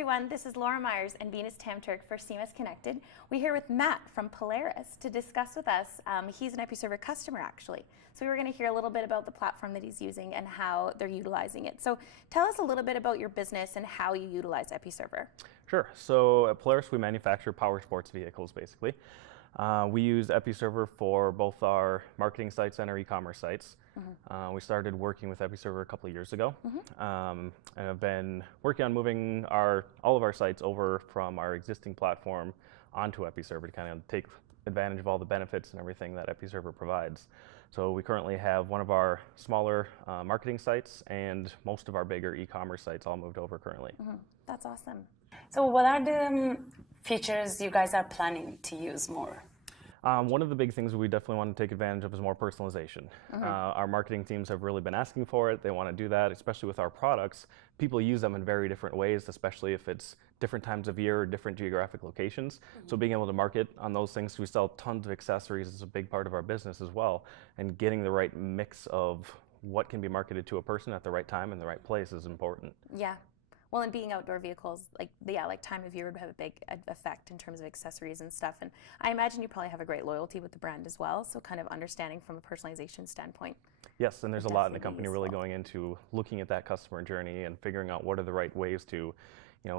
everyone, this is Laura Myers and Venus Tamturk for CMS-Connected. We're here with Matt from Polaris to discuss with us. He's an Episerver customer, actually. So we were going to hear a little bit about the platform that he's using and how they're utilizing it. So tell us a little bit about your business and how you utilize Episerver. Sure. So at Polaris, we manufacture power sports vehicles, basically. We use Episerver for both our marketing sites and our e-commerce sites. We started working with Episerver a couple of years ago, and have been working on moving all of our sites over from our existing platform onto Episerver to kind of take advantage of all the benefits and everything that Episerver provides. So we currently have one of our smaller marketing sites and most of our bigger e-commerce sites all moved over currently. That's awesome. So what are the features you guys are planning to use more? One of the big things we definitely want to take advantage of is more personalization. Our marketing teams have really been asking for it. They want to do that, especially with our products. People use them in very different ways, especially if it's different times of year or different geographic locations. So being able to market on those things, we sell tons of accessories is a big part of our business as well. And getting the right mix of what can be marketed to a person at the right time and the right place is important. Yeah. Well, and being outdoor vehicles, like time of year would have a big effect in terms of accessories and stuff. And I imagine you probably have a great loyalty with the brand as well. So kind of understanding from a personalization standpoint. Yes, and there's a lot in the company really going into looking at that customer journey and figuring out what are the right ways to,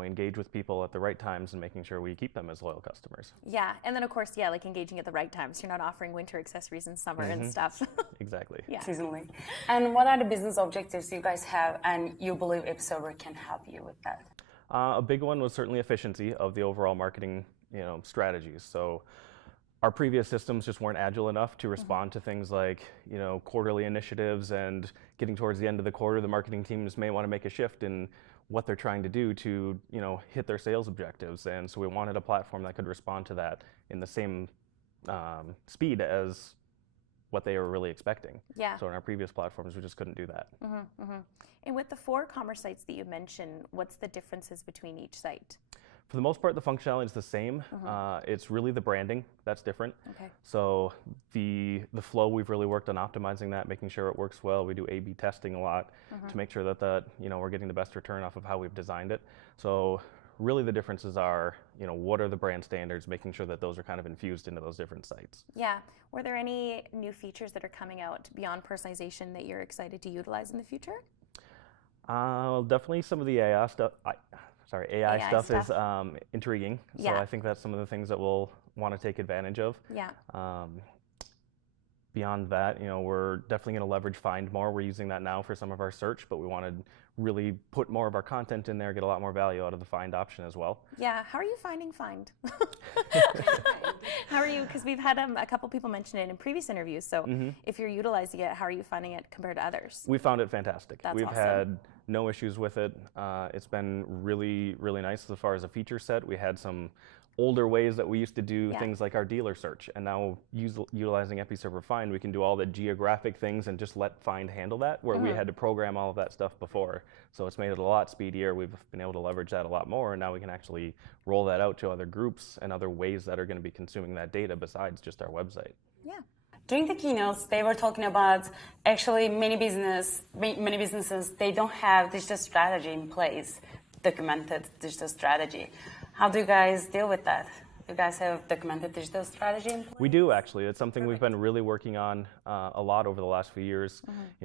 engage with people at the right times and making sure we keep them as loyal customers. Yeah, and then of course, like engaging at the right times. You're not offering winter accessories in summer and stuff. Exactly. Yeah. Seasonally. And what are the business objectives you guys have and you believe Episerver can help you with that? A big one was certainly efficiency of the overall marketing, strategies. So our previous systems just weren't agile enough to respond to things like, quarterly initiatives, and getting towards the end of the quarter, the marketing teams may want to make a shift in what they're trying to do to, hit their sales objectives. And so we wanted a platform that could respond to that in the same speed as what they were really expecting. Yeah. So in our previous platforms, we just couldn't do that. And with the 4 commerce sites that you mentioned, what's the differences between each site? For the most part, the functionality is the same. It's really the branding that's different. Okay. So the flow, we've really worked on optimizing that, making sure it works well. We do A/B testing a lot to make sure that we're getting the best return off of how we've designed it. So really the differences are, what are the brand standards, making sure that those are kind of infused into those different sites. Yeah. Were there any new features that are coming out beyond personalization that you're excited to utilize in the future? Definitely some of the AI stuff. AI stuff is intriguing. So I think that's some of the things that we'll want to take advantage of. Yeah. Beyond that, we're definitely going to leverage Find more. We're using that now for some of our search, but we want to really put more of our content in there, get a lot more value out of the Find option as well. Yeah. How are you finding Find? How are you? Because we've had a couple people mention it in previous interviews. So if you're utilizing it, how are you finding it compared to others? We found it fantastic. That's We've awesome. had no issues with it. It's been really, really nice as far as a feature set. We had some older ways that we used to do things like our dealer search, and now utilizing Episerver Find, we can do all the geographic things and just let Find handle that, where we had to program all of that stuff before. So it's made it a lot speedier. We've been able to leverage that a lot more, and now we can actually roll that out to other groups and other ways that are going to be consuming that data besides just our website. Yeah. During the keynotes, they were talking about actually many businesses, they don't have digital strategy in place, documented digital strategy. How do you guys deal with that? You guys have documented digital strategy in place? We do, actually. It's something we've been really working on a lot over the last few years.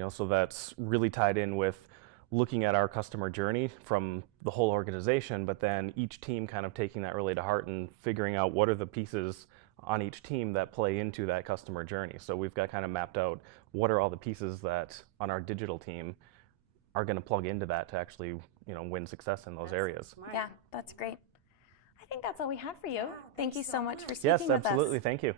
So that's really tied in with looking at our customer journey from the whole organization, but then each team kind of taking that really to heart and figuring out what are the pieces on each team that play into that customer journey. So we've got kind of mapped out what are all the pieces that on our digital team are going to plug into that to actually win success in those areas. Smart. Yeah, that's great. I think that's all we have for you. Thank you so much for speaking Yes, with us. absolutely. Thank you.